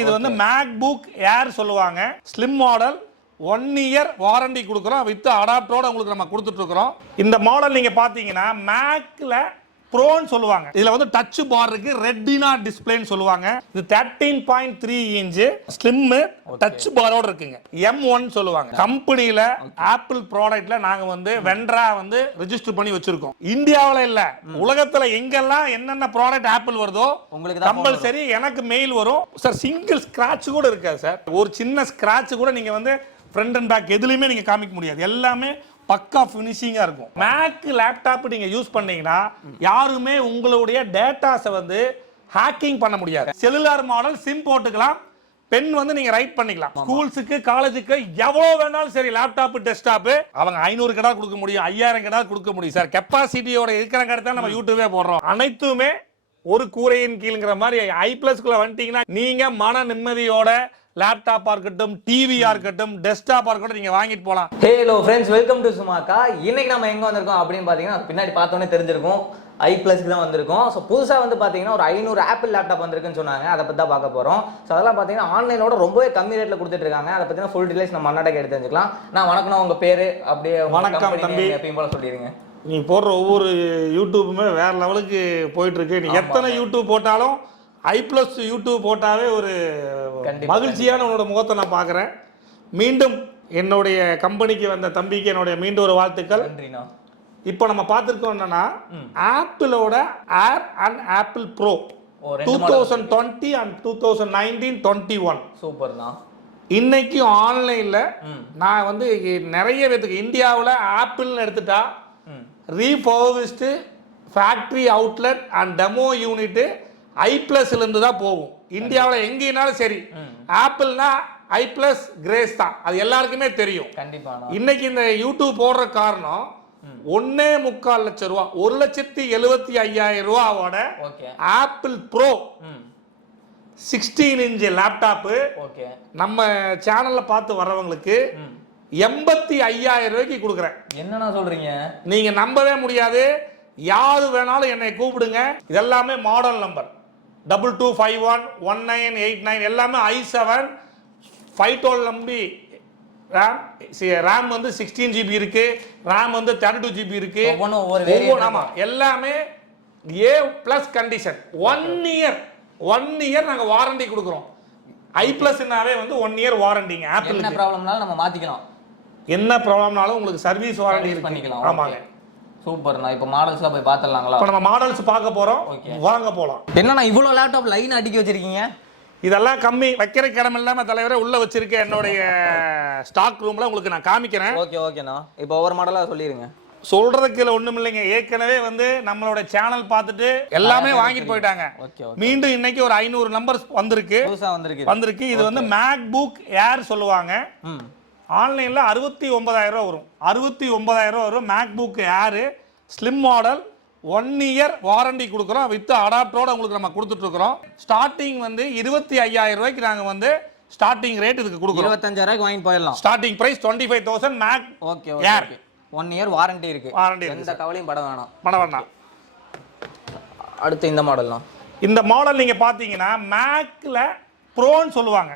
இது வந்து MacBook Air சொல்லுவாங்க. ஸ்லிம் மாடல் 1 year வாரண்டி கொடுக்குறோம். வித் அடாப்டரோட உங்களுக்கு நம்ம கொடுத்துட்டு இருக்கிறோம். இந்த மாடல் நீங்க பாத்தீங்கன்னா மேக்ல ப்ரோன்னு சொல்லுவாங்க. இதுல வந்து டச் பார் இருக்கு, ரெட்டினா டிஸ்பிளேன்னு சொல்லுவாங்க. இது 13.3 இன்ச் ஸ்லிம் டச் பாரோட இருக்குங்க. M1 சொல்லுவாங்க. கம்பெனில ஆப்பிள் ப்ராடக்ட்ல நாங்க வந்து வெண்டரா வந்து ரெஜிஸ்டர் பண்ணி வச்சிருக்கோம். இந்தியாவுல இல்ல, உலகத்துல எங்கெல்லாம் என்னென்ன ப்ராடக்ட் ஆப்பிள் வருதோ உங்களுக்கு கம்பல்சரி எனக்கு மெயில் வரும். சார் சிங்கிள் ஸ்கிராட்ச் கூட இருக்காது சார். ஒரு சின்ன ஸ்கிராட்ச் கூட நீங்க வந்து ஃப்ரண்ட் அண்ட் பேக் எதுலயுமே நீங்க காமிக்க முடியாது. எல்லாமே பக்கா ஃபினிஷிங்கா இருக்கும். மேக் லேப்டாப் நீங்க யூஸ் பண்ணீங்கன்னா யாருமே உங்களுடைய டேட்டாஸை வந்து ஹேக்கிங் பண்ண முடியாது. செல்லுலார் மாடல் சிம் போட்டுக்கலாம், பென் வந்து நீங்க ரைட் பண்ணிக்கலாம். ஸ்கூல்ஸுக்கு காலேஜுக்கு எவ்வளவு வேணாலும் சரி, லேப்டாப் டெஸ்க்டாப் அவங்க 500 கடை கொடுக்க முடியும், 5000 கடை கொடுக்க முடியும் சார். கெப்பாசிட்டியோட இருக்கிற கடை நம்ம யூடியூபே போடுறோம். அனைத்துமே ஒரு கூரையின் கீழ்ங்கிற மாதிரி i+குள்ள வந்துட்டீங்கன்னா நீங்க மன நிம்மதியோட லேப்டாப்பா இருக்கட்டும், டிவியா இருக்கட்டும், டெஸ்க்டாப்பா இருக்கட்டும் நீங்க வாங்கிட்டு போலாம். ஹலோ ஃப்ரெண்ட்ஸ், வெல்கம் டு சுமாக்கா. இன்னைக்கு நம்ம எங்க வந்திருக்கோம் அப்படின்னு பாத்தீங்கன்னா பின்னாடி பார்த்தோன்னே தெரிஞ்சிருக்கும், i+க்கு தான் வந்திருக்கோம். ஸோ புதுசாக வந்து பார்த்தீங்கன்னா ஒரு 500 ஆப்பிள் லேப்டாப் வந்திருக்குன்னு சொன்னாங்க. அதை பற்றி தான் பார்க்க போகிறோம். ஸோ அதெல்லாம் பார்த்தீங்கன்னா ஆன்லைனோட ரொம்பவே கம்மி ரேட்டில் கொடுத்துட்டு இருக்காங்க. அதை பற்றின ஃபுல் டீடைல்ஸ் நம்ம அண்ணாட்ட எடுத்து தெரிஞ்சுக்கலாம். நான் வணக்கம், உங்கள் பேர் அப்படியே வணக்கம் தம்பி எப்பயும் போல சொல்லிடுங்க. நீ போடுற ஒவ்வொரு யூடியூப்புமே வேற லெவலுக்கு போயிட்டு இருக்கு. நீ எத்தனை யூடியூப் போட்டாலும் i+ யூடியூப் போட்டாவே ஒரு மகிழ்ச்சியான உன்னோட முகத்தை நான் பார்க்குறேன். மீண்டும் என்னுடைய கம்பெனிக்கு வந்த தம்பிக்கு என்னுடைய மீண்டும் ஒரு வாழ்த்துக்கள். நன்றிண்ணா. இப்போ நம்ம பார்த்துருக்கோம் என்னன்னா ஆப்பிளோட Air and Apple Pro 2020 and 2019-21 super தான். இன்னைக்கு ஆன்லைன்ல நான் வந்து நிறைய பேருக்கு இந்தியாவில் ஆப்பிள்னு எடுத்துட்டா refurbished factory outlet and demo unit i+ல இருந்து தான் போகும். இந்தியாவில் எங்கேனாலும் சரி, ஆப்பிள்னா i+ கிரேஸ் தான், அது எல்லாருக்குமே தெரியும். கண்டிப்பா. இன்னைக்கு இந்த யூடியூப் போடுற காரணம் 1.25 லட்சம் ரூபா, 1,75,000 ரூபாவோட ஆப்பிள் ப்ரோ 16 இன்ச் லேப்டாப் நம்ம சேனல்ல பார்த்து வர்றவங்களுக்கு 85,000 ரூபாய்க்கு கொடுக்குறேன். என்னன்னா சொல்றீங்க? நீங்க நம்பவே முடியாது. யாரு வேணாலும் என்னை கூப்பிடுங்க. இதெல்லாமே மாடல் நம்பர் 22511989 எல்லாமே i7 512 MB RAM வந்து 16 GB இருக்கு, RAM வந்து 32 GB இருக்கு. ஆமா, எல்லாமே A+ கண்டிஷன். 1 year நாங்க வாரண்டி கொடுக்குறோம். i+னாவே வந்து 1 year வாரண்டிங்க. ஆப்பிள் என்ன ப்ராப்ளம்னாலும் நம்ம மாத்திக்கலாம். என்ன ப்ராப்ளம்னாலும் உங்களுக்கு சர்வீஸ் வாரண்டி பண்ணிக்கலாம். ஆமாங்க. சூப்பர். நான் இப்போ மாடல்ஸ்லாம் போய் பார்த்துடலாங்களா? இப்போ நம்ம மாடல்ஸ் பார்க்க போறோம், வாங்க போலாம். என்னன்னா இவ்வளோ லேப்டாப் லைன் அடிக்கி வச்சிருக்கீங்க? இதெல்லாம் கம்மி வைக்கிற இடம் இல்லாம தலைவரே உள்ள வச்சிருக்கேன். என்னுடைய ஸ்டாக் ரூம்ல உங்களுக்கு நான் காமிக்கிறேன். ஓகேண்ணா. இப்போ ஒவ்வொரு மாடலா சொல்லிருங்க. சொல்றதுக்கு ஒண்ணும் இல்லைங்க. ஏற்கனவே வந்து நம்மளோட சேனல் பார்த்துட்டு எல்லாமே வாங்கிட்டு போயிட்டாங்க. மீண்டும் இன்னைக்கு ஒரு 500 நம்பர்ஸ் வந்திருக்கு. இது வந்து MacBook Air சொல்லுவாங்க. ஆன்லைன்ல 69,000 ரூபா வரும். 69,000 ரூபா வரும். MacBook Air slim model 1 year warranty கொடுக்குறோம். வித் அடாப்டரோட உங்களுக்கு நம்ம கொடுத்துட்டு இருக்கிறோம். ஸ்டார்டிங் வந்து 25,000 ரூபாய்க்கு நாங்க வந்து ஸ்டார்டிங் ரேட் இதுக்கு கொடுக்குறோம். 25,000 ரூபாய்க்கு வாங்கி போயிடலாம். Starting price 25,000 Mac Air. 1 year warranty இருக்கு. எந்த கவலையும் பட வேணாம். அடுத்து இந்த மாடல்லாம். இந்த மாடல் நீங்க பாத்தீங்கன்னா மேக்ல ப்ரோன்னு சொல்லுவாங்க.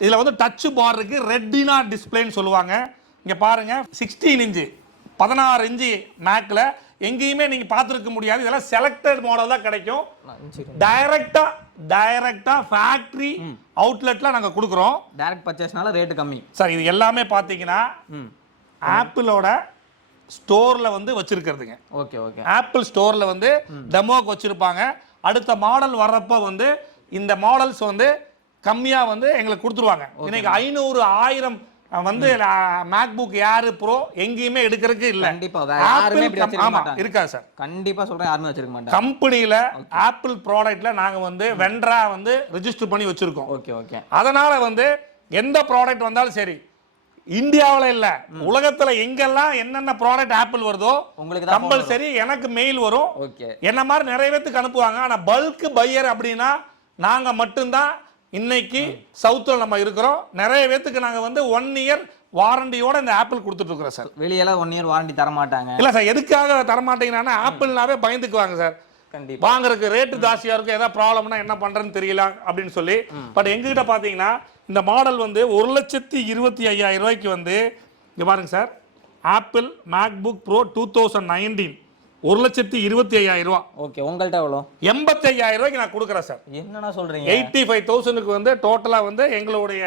இதுல வந்து டச் பார் இருக்கு, ரெட்டினா டிஸ்பிளேன்னு சொல்லுவாங்க. இங்க பாருங்க 16 இன்ச் 16 இன்ச் மேக்ல எங்கேயுமே நீங்க பார்த்துருக்க முடியாது. இதெல்லாம் செலக்டட் மாடல் தான் கிடைக்கும். டைரக்டா ஃபேக்டரி அவுட்லெட்ல நாங்க கொடுக்குறோம். டைரக்ட் பர்ச்சேஸ்னால ரேட் கம்மி சார். இது எல்லாமே பாத்தீங்கன்னா ஆப்பிளோட ஸ்டோர்ல வந்து வச்சிருக்கிறதுங்க. ஆப்பிள் ஸ்டோர்ல வந்து டெமோக்கு வச்சிருப்பாங்க. அடுத்த மாடல் வர்றப்ப வந்து இந்த மாடல்ஸ் வந்து கம்மியா வந்து எங்களுக்கு கொடுத்துருவாங்க. இன்னைக்கு 500 1000 வந்து MacBook Air Pro எங்கேயுமே எடுக்கிறதுக்கு இல்ல. கண்டிப்பா யாருமே இப்படி வச்சிருக்க மாட்டாங்க. இருக்கா சார்? கண்டிப்பா சொல்றேன், யாருமே வச்சிருக்க மாட்டாங்க. கம்பெனில ஆப்பிள் ப்ராடக்ட்ல நாங்க வந்து வெண்டரா வந்து ரெஜிஸ்டர் பண்ணி வச்சிருக்கோம். ஓகே. அதனால வந்து எந்த ப்ராடக்ட் வந்தாலும் சரி, இந்தியாவுல இல்ல உலகத்துல எங்கெல்லாம் என்னென்ன ப்ராடக்ட் ஆப்பிள் வருதோ உங்களுக்கு கம்பல்சரி எனக்கு மெயில் வரும். என்ன மாதிரி நிறைய பேருக்கு அனுப்புவாங்க. ஆனா பல்க் பையர் அப்படின்னா நாங்க மட்டும்தான் இன்னைக்கு சவுத்ல நம்ம இருக்கிறோம். நிறைய பேருக்கு நாங்க வந்து 1 year வாரண்டியோட இந்த ஆப்பிள் கொடுத்துட்டு இருக்கிறோம் சார். வெளியெல்லாம் 1 year வாரண்டி தர மாட்டாங்க. இல்ல சார், எதுக்காக தர மாட்டேங்கிறாங்கன்னா ஆப்பிள்னாவே பயந்துக்குவாங்க சார். கண்டிப்பா வாங்குறதுக்கு ரேட்டு ஜாஸ்தியா இருக்கும், ஏதாவது ப்ராப்ளம்னா என்ன பண்றேன்னு தெரியல அப்படின்னு சொல்லி. பட் எங்ககிட்ட பாத்தீங்கன்னா இந்த மாடல் வந்து 1,25,000 ரூபாய்க்கு வந்து இங்க பாருங்க சார், ஆப்பிள் மேக்புக் ப்ரோ 2019 1,25,000 ரூபா. ஓகே, உங்கள்ட்ட எவ்வளோ? 85,000 ரூபாய்க்கு நான் கொடுக்குறேன் சார். என்னன்னா சொல்றீங்க? 85,000க்கு வந்து டோட்டலா வந்து எங்களுடைய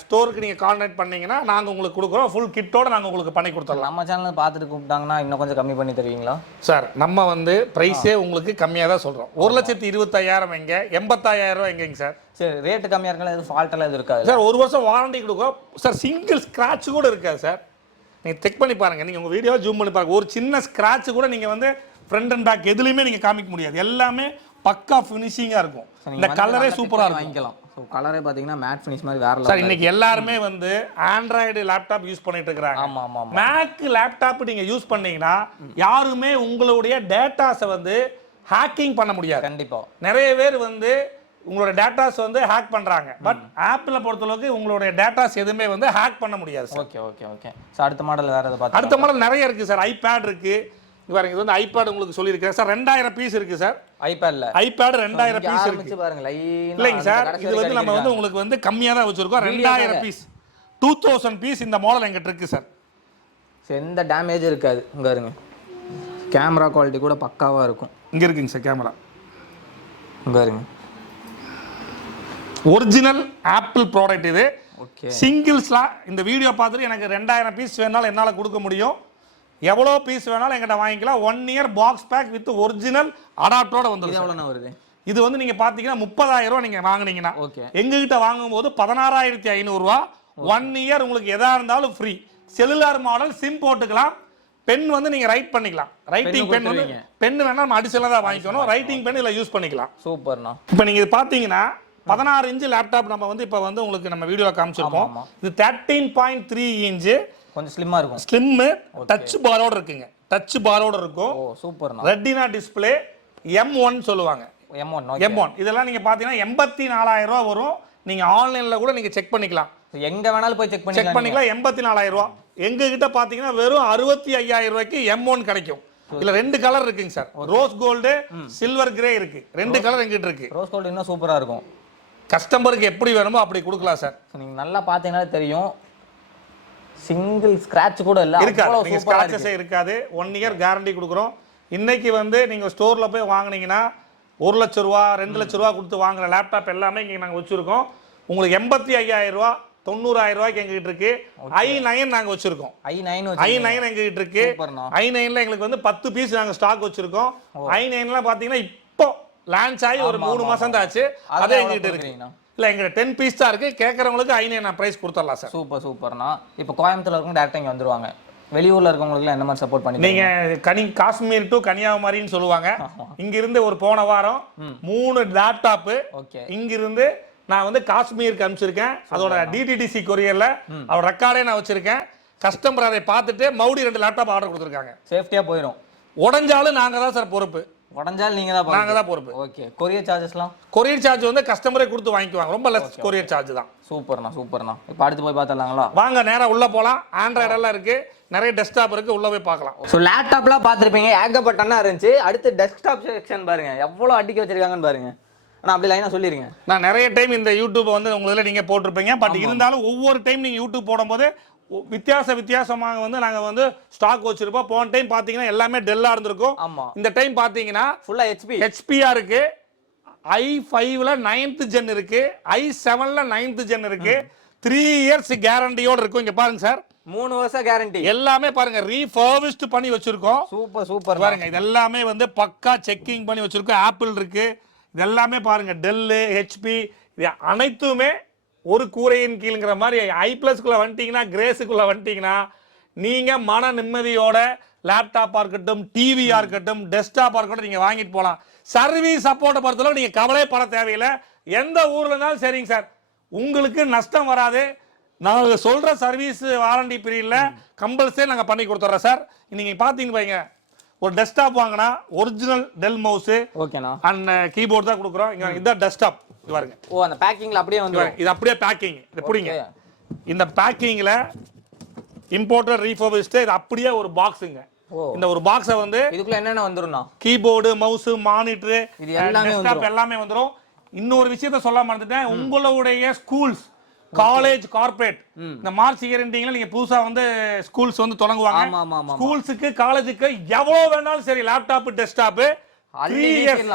ஸ்டோருக்கு நீங்க கான்டாக்ட் பண்ணீங்கன்னா நாங்க உங்களுக்கு கொடுக்குறோம். ஃபுல் கிட்டோட நாங்க உங்களுக்கு பண்ணி கொடுத்துடலாம். நம்ம சேனல் பார்த்துட்டு கூப்பிட்டாங்கன்னா இன்னும் கொஞ்சம் கம்மி பண்ணி தருவீங்களா சார்? நம்ம வந்து பிரைஸே உங்களுக்கு கம்மியாக தான் சொல்றோம். 1,25,000 எங்க, 85,000 ரூபாய் எங்கங்க சார்? சரி, ரேட்டு கம்மியா இருக்கலாம், எதுவும் ஃபால்ட் எல்லாம் எதுவும் இருக்காது சார். 1 வருஷம் வாரண்டி கொடுக்குறோம் சார். சிங்கிள் ஸ்கிராட்ச் கூட இருக்காது சார். நீங்க செக் பண்ணி பாருங்க, நீங்க உங்க வீடியோவை ஜூம் பண்ணி பாருங்க. ஒரு சின்ன ஸ்கிராட்ச் கூட நீங்க வந்து ஃப்ரண்ட் அண்ட் பேக் எதுலயுமே நீங்க காமிக்க முடியாது. எல்லாமே பக்கா ஃபினிஷிங்கா இருக்கும். இந்த கலரே சூப்பரா இருக்கும். வாங்கிக்கலாம். ஸோ கலரே பார்த்தீங்கன்னா மேட் ஃபினிஷ் மாதிரி வேற சார். இன்னைக்கு எல்லாருமே வந்து ஆண்ட்ராய்டு லேப்டாப் யூஸ் பண்ணிட்டு இருக்காங்க. ஆமா ஆமா. மேக் லேப்டாப் நீங்க யூஸ் பண்ணீங்கன்னா யாருமே உங்களுடைய டேட்டாஸை வந்து ஹேக்கிங் பண்ண முடியாது. கண்டிப்பா நிறைய பேர் வந்து உங்களோட டேட்டாஸ் வந்து ஹேக் பண்றாங்க. பட் ஆப்பிளை பொறுத்தளவுக்கு உங்களுடைய டேட்டாஸ் எதுவுமே வந்து ஹேக் பண்ண முடியாது. Okay okay okay. ஸோ அடுத்த மாடல் வேற எதை பார்த்து? அடுத்த மாடல் நிறைய இருக்கு சார். ஐபேட் இருக்கு. பாருங்க, இது வந்து ஐபேட் உங்களுக்கு சொல்லியிருக்கேன் சார். 2000 பீஸ் இருக்கு சார். ஐபேட்ல ஐபேட் 2000 பீஸ் இருக்கு. பாருங்க இல்லைங்க சார், இது வந்து நம்ம வந்து உங்களுக்கு வந்து கம்மியா தான் வச்சிருக்கோம். 2000 பீஸ் 2000 பீஸ் இந்த மாடல் எங்கிட்ட இருக்கு சார். எந்த டேமேஜ் இருக்காது. இங்க இருங்க, கேமரா குவாலிட்டி கூட பக்காவா இருக்கும். இங்க இருக்குங்க சார் கேமரா. இங்க இருங்க, ஒரிஜினல் ஆப்பிள் ப்ராடக்ட் இது. ஓகே. சிங்கிள்ஸ்லாம் இந்த வீடியோ பார்த்துட்டு எனக்கு 2000 பீஸ் வேணாலும் என்னால் கொடுக்க முடியும். எவ்வளோ பீஸ் வேணாலும் எங்கிட்ட வாங்கிக்கலாம். 1 year box pack with original அடாப்டரோட வந்து. இது எவ்வளோண்ணா வருது? இது வந்து நீங்க பாத்தீங்கன்னா 30,000 ரூபாய் நீங்க வாங்குனீங்கன்னா எங்ககிட்ட வாங்கும்போது 16,500 ரூபாய். 1 இயர் உங்களுக்கு எதா இருந்தாலும் ஃப்ரீ. செல்லுலார் மாடல், சிம் போட்டுக்கலாம். பென் வந்து நீங்க ரைட் பண்ணிக்கலாம். ரைட்டிங் பென் வந்து பென் வேணா நம்ம அடிஷனலா தான் வாங்கிக்கணும். ரைட்டிங் பென் இல்ல யூஸ் பண்ணிக்கலாம். சூப்பர்ண்ணா. இப்போ நீங்க பாத்தீங்கன்னா 16 இன்ச் லேப்டாப் நம்ம வந்து இப்போ வந்து உங்களுக்கு நம்ம வீடியோல காமிச்சிருக்கோம். இது 13.3 இன்ச். கொஞ்சம் ஸ்லிம்மா இருக்கும். ஸ்லிம் டச் பாரோட இருக்குங்க. டச் பாரோட இருக்கும். ஓ சூப்பர்ண்ணா. ரெட்டினா டிஸ்ப்ளே M1 சொல்லுவாங்க. M1 இதெல்லாம் நீங்க பாத்தீங்கன்னா 84,000 ரூபாய் வரும். நீங்க ஆன்லைன்ல கூட நீங்க செக் பண்ணிக்கலாம். எங்க வேணாலும் போய் செக் பண்ணிக்கலாம். 84,000 ரூபாய். எங்க கிட்ட பாத்தீங்கன்னா வெறும் 65,000 ரூபாய்க்கு M1 கிடைக்கும். இல்ல 2 கலர் இருக்குங்க sir. Rose gold, silver grey இருக்கு. 2 கலர் எங்கிட்ட இருக்கு. ரோஸ் கோல்டு இன்னும் சூப்பரா இருக்கும். கஸ்டமருக்கு எப்படி வேணுமோ அப்படி கொடுக்கலாம் சார். நீங்க நல்லா பாத்தீங்கன்னா தெரியும், சிங்கிள் ஸ்கிராட்ச் கூட இல்ல. இருக்காது. நீங்க ஸ்கிராச்சஸே இருக்காது. 1 இயர் கேரண்டி கொடுக்குறோம். இன்னைக்கு வந்து நீங்க ஸ்டோர்ல போய் வாங்குனீங்கன்னா 1 லட்சம் ரூபாய் 2 லட்சம் ரூபாய் கொடுத்து வாங்குற லேப்டாப் எல்லாமே இங்க நாங்க வச்சிருக்கோம். உங்களுக்கு 85,000 ரூபாய் 90,000 ரூபாய்க்கு எங்ககிட்ட இருக்கு. i9 நாங்க வச்சிருக்கோம். i9 எங்ககிட்ட இருக்கு. i9ல எங்களுக்கு வந்து 10 பீஸ் நாங்க ஸ்டாக் வச்சிருக்கோம். i9ல பாத்தீங்கன்னா இப்போ லான்ச் ஆகி ஒரு 3 மாசம் தான் ஆச்சு. அதே எங்ககிட்ட இருக்கு. இல்ல எங்க 10 பீஸ் தான் இருக்கு. கேக்குறவங்களுக்கு i9 நான் பிரைஸ் கொடுத்துடலாம் சார். சூப்பர்னா. இப்போ கோயம்புத்தூர்ல இருக்கவங்க டைரக்டா இங்க வந்துருவாங்க. வெளியூர்ல இருக்கவங்களுக்கு என்ன மாதிரி சப்போர்ட் பண்ணி நீங்க காஷ்மீர் டு கன்னியாகுமரின்னு சொல்லுவாங்க. இங்க இருந்து ஒரு போன வாரம் 3 லேப்டாப் இங்க இருந்து நான் வந்து காஷ்மீருக்கு அனுப்பிச்சிருக்கேன். அதோட டிடிடிசி கொரியர்ல அவரோட ரெக்கார்டே நான் வச்சிருக்கேன். கஸ்டமர் அதை பார்த்துட்டு மறுபடியும் 2 லேப்டாப் ஆர்டர் கொடுத்துருக்காங்க. சேஃப்டியா போயிடும். உடஞ்சாலும் நாங்க தான் சார் பொறுப்பு. உடஞ்சால் நீங்க தான் பொறுப்பு. ஓகே. கொரியர் சார்ஜஸ்லாம்? கொரியர் சார்ஜ் வந்து கஸ்டமரே கொடுத்து வாங்கிக்குவாங்க. ரொம்ப லெஸ் கொரியர் சார்ஜ் தான். சூப்பர்ண்ணா. இப்போ அடுத்து போய் பார்த்தலாங்களா? வாங்க நேரா உள்ள போலாம். ஆண்ட்ராய்டு எல்லாம் இருக்கு, நிறைய டெஸ்க்டாப் இருக்கு, உள்ள போய் பார்க்கலாம். ஸோ லேப்டாப்லாம் பார்த்துருப்பீங்க, ஏகப்பட்டனா இருந்துச்சு. அடுத்து டெஸ்க்டாப் செக்ஷன் பாருங்க, எவ்வளோ அடிக்க வச்சிருக்காங்கன்னு பாருங்க. ஆனால் அப்படி லைனா சொல்லிருங்க. நான் நிறைய டைம் இந்த யூடியூப் வந்து உங்களுக்கு நீங்க போட்டிருப்பீங்க. பட் இருந்தாலும் ஒவ்வொரு டைம் நீங்க யூடியூப் போடும்போது வித்தியாசமாக வந்து நாங்க வந்து ஸ்டாக் வச்சிருப்போம். போன டைம் பாத்தீங்கன்னா எல்லாமே டெல்லா இருந்திருக்கும். இந்த டைம் பாத்தீங்கன்னா ஃபுல்லா ஹெச்பியா இருக்கு. i5ல 9th ஜென் இருக்கு. i7ல 9th ஜென் இருக்கு. 3 இயர்ஸ் கேரண்டியோட இருக்கும். இங்க பாருங்க சார், 3 வருஷம் கேரண்டி. எல்லாமே பாருங்க ரீஃபர்பிஷ்ட் பண்ணி வச்சிருக்கோம். சூப்பர் பாருங்க, இது எல்லாமே வந்து பக்கா செக்கிங் பண்ணி வச்சிருக்கோம். ஆப்பிள் இருக்கு. இது எல்லாமே பாருங்க டெல், ஹெச்பி, இது அனைத்துமே ஒரு கூரையின் கீழ்ங்கிற மாதிரி i+க்குள்ள வந்துட்டீங்கன்னா, கிரேஸுக்குள்ள வந்துட்டீங்கன்னா நீங்க மன நிம்மதியோட லேப்டாப்பா இருக்கட்டும், டிவியா இருக்கட்டும், டெஸ்க்டாப்பா இருக்கட்டும் நீங்க வாங்கிட்டு போலாம். சர்வீஸ் சப்போர்ட்டை பொறுத்தளவு நீங்க கவலைப்பட தேவையில்லை. எந்த ஊர்ல இருந்தாலும் சரிங்க சார், உங்களுக்கு நஷ்டம் வராது. நாங்க சொல்ற சர்வீஸ் வாரண்டி பீரியட்ல கம்பல்சரி நாங்க பண்ணி கொடுத்துறோம் சார். நீங்க பாத்தீங்க பாருங்க, ஒரு டெஸ்க்டாப் வாங்கினா ஒரிஜினல் டெல் மவுஸ் ஓகேண்ணா அண்ட் கீபோர்ட் தான் கொடுக்குறோம். இங்க இதான் டெஸ்க்டாப். இது பாருங்க. ஓ அந்த பேக்கிங்ல அப்படியே வந்து இது அப்படியே பேக்கிங். இது புடிங்க. இந்த பேக்கிங்ல இம்போர்ட்டட் ரீஃபர்பிஷ்ட் இது அப்படியே ஒரு பாக்ஸுங்க. இந்த ஒரு பாக்ஸை வந்து இதுக்குள்ள என்னென்ன வந்துரும்னா கீபோர்டு மவுஸ் மானிட்டர் இது எல்லாமே டெஸ்க்டாப் எல்லாமே வந்துரும். இன்னொரு விஷயத்த சொல்ல மறந்துட்டேன், உங்களுடைய ஸ்கூல்ஸ் காலேஜ் கார்ப்பரேட் இந்த மார்ச் இயர்ன்றீங்களா நீங்க புதுசா வந்து ஸ்கூல்ஸ் வந்து தொடங்குவாங்க. ஸ்கூல்ஸுக்கு காலேஜுக்கு எவ்வளவு வேணாலும் சரி லேப்டாப் டெஸ்க்டாப் 3 இயர்ஸ்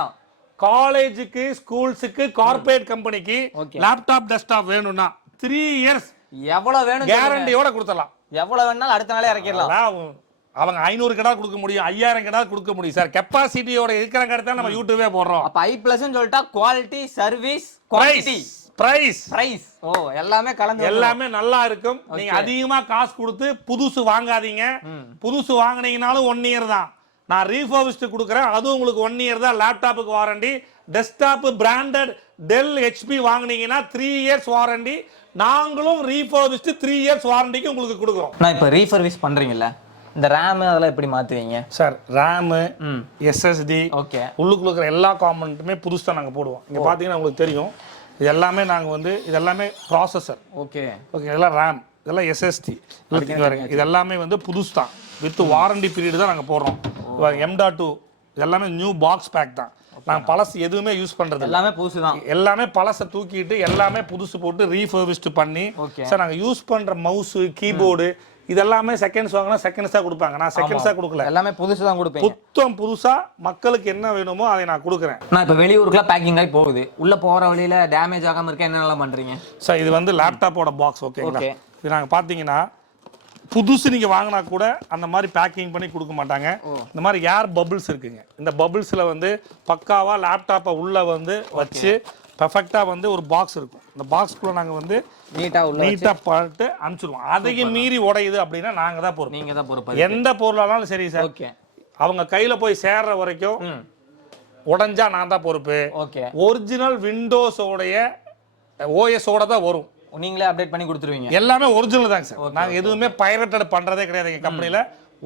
காலேஜுக்கு ஸ்கூல்ஸுக்கு கார்ப்பரேட் கம்பெனிக்கு லேப்டாப் டெஸ்க்டாப் வேணும்னா 3 இயர்ஸ் எவ்வளவு வேணும் கேரண்டியோட கொடுத்துடலாம். எவ்வளவு வேணாலும் அடுத்த நாளே இறக்கிடலாம். அவங்க 500 கடை கொடுக்க முடியும், 5000 கடை கொடுக்க முடியும் சார். கெப்பாசிட்டியோட இருக்கிற கடை தான் நம்ம யூடியூபே போடுறோம். அப்ப I+ ன்னு சொல்லிட்டா குவாலிட்டி சர்வீஸ் குவாலிட்டி பிரைஸ் எல்லாமே கலந்து எல்லாமே நல்லா இருக்கும். நீங்க அதிகமா காசு கொடுத்து புதுசு வாங்காதீங்க. புதுசு வாங்குனீங்கனாலும் 1 இயர் தான். நான் ரீஃபர்பிஷ்டு கொடுக்குறேன், அதுவும் உங்களுக்கு 1 இயர் தான் லேப்டாப்புக்கு warranty. Desktop branded Dell HP வாங்குனீங்கன்னா 3 இயர்ஸ் வாரண்டி. நாங்களும் ரீஃபர்பிஷ்டு 3 இயர்ஸ் வாரண்டிக்கு உங்களுக்கு கொடுக்குறோம். நான் இப்போ ரீஃபர்பிஷ் பண்றீங்கல்ல, இந்த ரேம் அதெல்லாம் எப்படி மாத்துவீங்க சார்? ரேம் எஸ்எஸ்டி ஓகே உள்ளுக்குள்ள இருக்கிற எல்லா காம்பனண்ட்டுமே புதுசா நாங்க போடுவோம். இங்க பாத்தீங்கன்னா உங்களுக்கு தெரியும், இது எல்லாமே நாங்க வந்து இது எல்லாமே ப்ராசஸர். ஓகே இதெல்லாம் ரேம், இதெல்லாம் எஸ்எஸ்டி, இது எல்லாமே வந்து புதுசு தான். வித் வாரண்டி பீரியட் தான் நாங்க போடுறோம். M.2 இது எல்லாமே நியூ பாக்ஸ் பேக் தான். நாங்க பழசு எதுவுமே யூஸ் பண்றது எல்லாமே புதுசு தான். எல்லாமே பழசை தூக்கிட்டு எல்லாமே புதுசு போட்டு ரீஃபர்பிஷ்டு பண்ணி சார் நாங்க யூஸ் பண்ற மவுஸ் கீபோர்டு இதெல்லாமே செகண்ட்ஸ் வாங்கினா செகண்ட்ஸா கொடுப்பாங்க. நான் செகண்ட்ஸா கொடுக்கல, எல்லாமே புதுசு தான் கொடுப்பேன். புத்தம் புதுசா மக்களுக்கு என்ன வேணுமோ அதை நான் கொடுக்குறேன். நான் இப்போ வெளியூருக்குலாம் பேக்கிங் ஆகி போகுது, உள்ள போற வழியில டேமேஜ் ஆகாம இருக்க என்னெல்லாம் பண்றீங்க சார்? இது வந்து லேப்டாப்போட பாக்ஸ் ஓகேங்களா? இது நாங்க பாத்தீங்கன்னா புதுசு நீங்க வாங்கினா கூட அந்த மாதிரி பேக்கிங் பண்ணி கொடுக்க மாட்டாங்க. இந்த மாதிரி ஏர் பபிள்ஸ் இருக்குங்க. இந்த பபிள்ஸ்ல வந்து பக்காவா லேப்டாப்பை உள்ள வந்து வச்சு பெர்ஃபெக்ட்டா வந்து ஒரு பாக்ஸ் இருக்கும். இந்த பாக்ஸ்க்குள்ள நாங்க வந்து நீட்டா போட்டு அனுப்பிச்சிடுவோம். அதையும் மீறி உடையுது அப்படின்னா நாங்க தான் பொறுப்பு. நீங்க தான் பொறுப்பு. எந்த பொருளானாலும் சரி சார், அவங்க கையில போய் சேர்ற வரைக்கும் உடைஞ்சா நான் தான் பொறுப்பு. ஒரிஜினல் விண்டோஸோடைய ஓஎஸோட தான் வரும். நீங்களே அப்டேட் பண்ணி கொடுத்துருவீங்க. எல்லாமே ஒரிஜினல் தாங்க சார். நாங்க எதுவுமே பைரட்டட் பண்றதே கிடையாது. எங்க கம்பெனில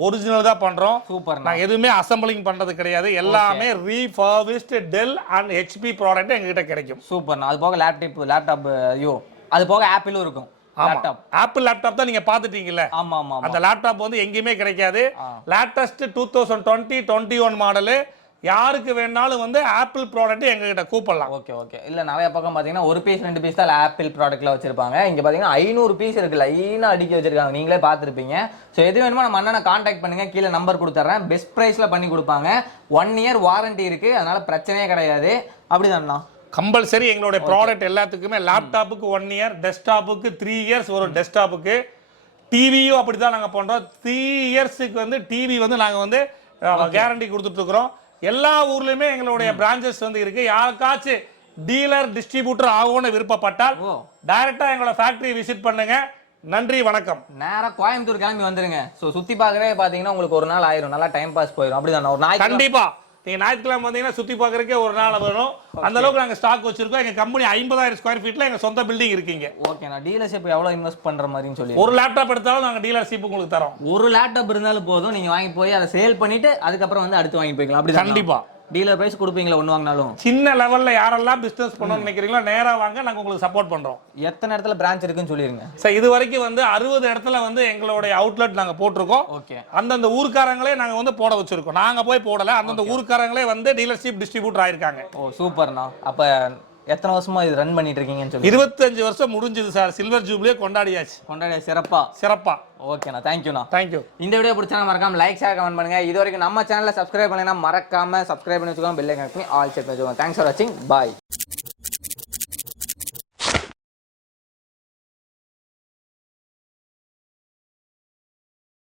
ஒரிஜினல் தான் பண்றோம். சூப்பர். நாங்க எதுவுமே அசம்பிளிங் பண்றது கிடையாது. எல்லாமே refurbished del and HP product எங்க கிட்ட கிடைக்கும். சூப்பர். அது போக லேப்டாப் ஐயோ அது போக ஆப்பிளும் இருக்கும். ஆப்பிள் லேப்டாப் தான் நீங்க பாத்துட்டீங்கல்ல? ஆமா ஆமா. அந்த லேப்டாப் வந்து எங்கேயுமே கிடைக்காது. Latest 2020-21 model. யாருக்கு வேணாலும் வந்து ஆப்பிள் ப்ராடக்ட் எங்க கிட்ட கூப்பிடலாம். Okay okay. இல்ல நிறைய பக்கம் பாத்தீங்கன்னா ஒரு பீஸ் 2 பீஸ் தான் ஆப்பிள் ப்ராடக்ட்ல வச்சிருப்பாங்க. இங்க பாத்தீங்கன்னா 500 பீஸ் இருக்கு, லைனா அடுக்கி வச்சிருக்காங்க. நீங்களே பாத்துருப்பீங்க. சோ எது வேணுமோ நம்ம அண்ணனை கான்டாக்ட் பண்ணுங்க, கீழே நம்பர் கொடுத்துறேன். பெஸ்ட் பிரைஸ்ல பண்ணி கொடுப்பாங்க. 1 இயர் வாரண்டி இருக்கு, அதனால பிரச்சனையே கிடையாது. அப்படிதான்ண்ணா? கம்பல்சரி எங்களுடைய ப்ராடக்ட் எல்லாத்துக்குமே லேப்டாப்புக்கு 1 இயர், டெஸ்க்டாப்புக்கு 3 இயர்ஸ் வரும். டெஸ்க்டாப்புக்கு டிவியும் அப்படிதான் நாங்க பண்றோம். 3 இயர்ஸுக்கு வந்து டிவி வந்து நாங்க வந்து கேரண்டி கொடுத்துட்டு இருக்கிறோம். எல்லா ஊர்லயுமே எங்களுடைய பிரான்ச்சஸ் வந்து இருக்கு. யாருக்காச்சும் டீலர் டிஸ்ட்ரிபியூட்டர் ஆகும்னு விருப்பப்பட்டால் டைரக்டா எங்களோட ஃபேக்டரி விசிட் பண்ணுங்க. நன்றி, வணக்கம். நேரா கோயம்புத்தூர் கிளம்பி வந்துருங்க. சோ சுத்தி பார்க்கவே பாத்தீங்கன்னா உங்களுக்கு ஒரு நாள் ஆயிரும், நல்லா டைம் பாஸ் போயிடும். அப்படிதான் ஒரு நாள் கண்டிப்பா நீங்க ஞாயிற்றுக்கிழமை வந்தீங்கன்னா சுத்தி பார்க்கறதுக்கே ஒரு நாள் வரும். அந்த அளவுக்கு நாங்க ஸ்டாக் வச்சிருக்கோம். எங்க கம்பெனி 50,000 ஸ்கொயர் ஃபீட்ல எங்க சொந்த பில்டிங் இருக்கீங்க. ஓகே. நான் டீலர்ஷிப் எவ்வளவு இன்வெஸ்ட் பண்ற மாதிரின்னு சொல்லி ஒரு லேப்டாப் எடுத்தாலும் நாங்க டீலர்ஷிப் உங்களுக்கு தரோம். ஒரு லேப்டாப் இருந்தாலும் போதும், நீங்க வாங்கி போய் அதை சேல் பண்ணிட்டு அதுக்கப்புறம் வந்து அடுத்து வாங்கி போய்க்கலாம். அப்படி கண்டிப்பா டீலர் பிரைஸ் கொடுப்பீங்களா? ஒன்று வாங்கினாலும் சின்ன லெவல்ல யாரெல்லாம் பிசினஸ் பண்ணணும்னு நினைக்கிறீங்களோ நேரா வாங்க, நாங்க உங்களுக்கு சப்போர்ட் பண்றோம். எத்தனை இடத்துல பிரான்ச் இருக்குன்னு சொல்லிருங்க சார். இது வரைக்கும் வந்து 60 இடத்துல வந்து எங்களுடைய அவுட்லெட் நாங்க போட்டிருக்கோம். ஓகே. அந்தந்த ஊர்க்காரங்களே நாங்க வந்து போட வச்சிருக்கோம். நாங்க போய் போடல, அந்தந்த ஊர்க்காரங்களே வந்து டீலர்ஷிப் டிஸ்ட்ரிபியூட்டர் ஆயிருக்காங்க. ஓ சூப்பர்ண்ணா. அப்ப எத்தனை வருஷமா இது ரன் பண்ணிட்டு இருக்கீங்கன்னு சொல்லி? 25 வருஷம் முடிஞ்சது சார். சில்வர் ஜூப்ளியே கொண்டாடியாச்சு. சிறப்பா. ஓகேண்ணா, தேங்க்யூண்ணா. தேங்க்யூ. இந்த வீடியோ பிடிச்சா மறக்காம லைக் ஷேர் கமெண்ட் பண்ணுங்க. இது வரைக்கும் நம்ம சேனலை சப்ஸ்கிரைப் பண்ணீங்கன்னா மறக்காம சப்ஸ்கிரைப் பண்ணி வச்சுக்கோங்க. பெல் ஐகான் ஆல் செட் பண்ணி வச்சுக்கோங்க. தேங்க்ஸ் ஃபார் வாட்சிங். பாய்.